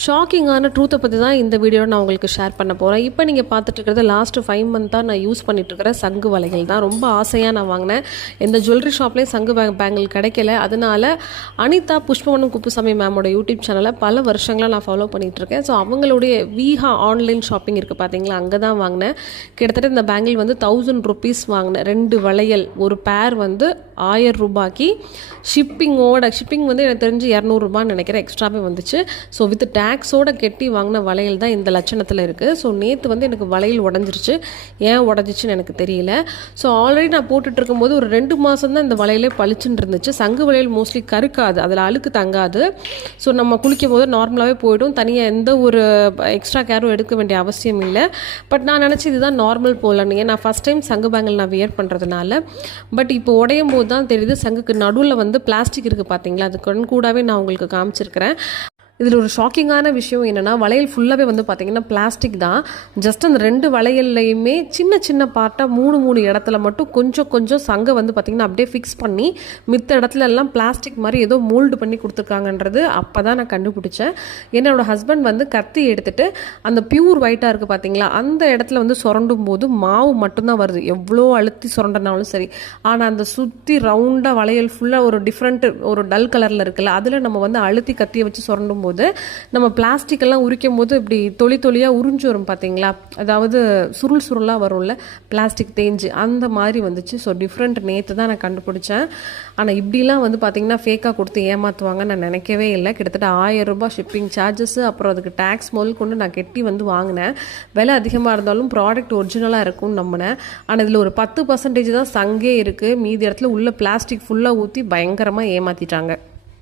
ஷாக்கிங்கான ட்ரூத்தை பற்றி தான் இந்த வீடியோவில் நான் உங்களுக்கு ஷேர் பண்ண போகிறேன். இப்போ நீங்கள் பார்த்துட்டு இருக்கிறது லாஸ்ட்டு 5 மந்த்தாக நான் யூஸ் பண்ணிகிட்ருக்கிற சங்கு வளையல் தான். ரொம்ப ஆசையாக நான் வாங்கினேன். எந்த ஜுவல்லரி ஷாப்லேயும் சங்கு பேங்கிள் கிடைக்கல. அதனால் அனிதா புஷ்பவனம் குப்புசாமி மேமோட யூடியூப் சேனலை பல வருஷங்களாக நான் ஃபாலோ பண்ணிகிட்ருக்கேன். ஸோ அவங்களுடைய வீஹா ஆன்லைன் ஷாப்பிங் இருக்குது பார்த்தீங்களா, அங்கே தான் வாங்கினேன். கிட்டத்தட்ட இந்த பேங்கிள் வந்து 1000 rupees வாங்கினேன். 2 வளையல், ஒரு பேர் வந்து 1000 ரூபாய்க்கு. ஷிப்பிங் வந்து எனக்கு தெரிஞ்சு 200 ரூபான்னு நினைக்கிறேன், எக்ஸ்ட்ராவே வந்துச்சு. ஸோ வித் டேக்ஸோட கெட்டி வாங்கின வளையல் தான் இந்த லட்சணத்தில் இருக்குது. ஸோ நேற்று வந்து எனக்கு வளையல் உடஞ்சிருச்சு. ஏன் உடஞ்சிச்சுன்னு எனக்கு தெரியல. ஸோ ஆல்ரெடி நான் போட்டுட்டு இருக்கும்போது ஒரு 2 மாதம் தான் இந்த வளையலே பளிச்சுன்னு இருந்துச்சு. சங்கு வளையல் மோஸ்ட்லி கருக்காது, அதில் அழுக்கு தங்காது. ஸோ நம்ம குளிக்கும் போது நார்மலாகவே போய்டும், தனியாக எந்த ஒரு எக்ஸ்ட்ரா கேரும் எடுக்க வேண்டிய அவசியம் இல்லை. பட் நான் நினச்சி இதுதான் நார்மல் போலன்னு. நான் ஃபஸ்ட் டைம் சங்கு பேங்கிள் நான் வியர் பண்ணுறதுனால. பட் இப்போ உடையும் போது தான் தெரியுது, சங்குக்கு நடுவில் வந்து பிளாஸ்டிக் இருக்குது பார்த்தீங்களா, அது கூடவே நான் உங்களுக்கு காமிச்சிருக்கிறேன். இதில் ஒரு ஷாக்கிங்கான விஷயம் என்னென்னா, வளையல் ஃபுல்லாகவே வந்து பார்த்திங்கன்னா பிளாஸ்டிக் தான். ஜஸ்ட் அந்த 2 வளையல்லையுமே சின்ன சின்ன பார்ட்டாக 3 இடத்துல மட்டும் கொஞ்சம் சங்கை வந்து பார்த்திங்கன்னா அப்படியே ஃபிக்ஸ் பண்ணி மித்த இடத்துல எல்லாம் பிளாஸ்டிக் மாதிரி ஏதோ மோல்டு பண்ணி கொடுத்துருக்காங்கன்றது அப்போ தான் நான் கண்டுபிடிச்சேன். என்னோடய ஹஸ்பண்ட் வந்து கத்தி எடுத்துகிட்டு அந்த பியூர் ஒயிட்டாக இருக்குது பார்த்தீங்களா, அந்த இடத்துல வந்து சுரண்டும் போது மாவு மட்டும்தான் வருது, எவ்வளோ அழுத்தி சுரண்டனாலும் சரி. ஆனால் அந்த சுற்றி ரவுண்டாக வளையல் ஃபுல்லாக ஒரு டிஃப்ரெண்ட் ஒரு டல் கலரில் இருக்குல்ல, அதில் நம்ம வந்து அழுத்தி கத்தியை வச்சு சுரண்டும் போது நம்ம பிளாஸ்டிக்கெல்லாம் உரிக்கும் போது இப்படி தொளியாக உறிஞ்சு வரும் பார்த்தீங்களா, அதாவது சுருளாக வரும்ல பிளாஸ்டிக் தேஞ்சு, அந்த மாதிரி வந்துச்சு. ஸோ டிஃப்ரெண்ட் நேற்று தான் நான் கண்டுபிடிச்சேன். ஆனால் இப்படிலாம் வந்து பார்த்திங்கன்னா ஃபேக்காக கொடுத்து ஏமாற்றுவாங்க நான் நினைக்கவே இல்லை. கிட்டத்தட்ட 1000 ரூபாய் ஷிப்பிங் சார்ஜஸ், அப்புறம் அதுக்கு டேக்ஸ் முதல் கொண்டு நான் கெட்டி வந்து வாங்கினேன். விலை அதிகமாக இருந்தாலும் ப்ராடக்ட் ஒரிஜினலாக இருக்கும்னு நம்பினேன். ஆனால் இதில் ஒரு 10% தான் சங்கே இருக்குது. மீதி இடத்துல உள்ள பிளாஸ்டிக் ஃபுல்லாக ஊற்றி பயங்கரமாக ஏமாற்றிட்டாங்க.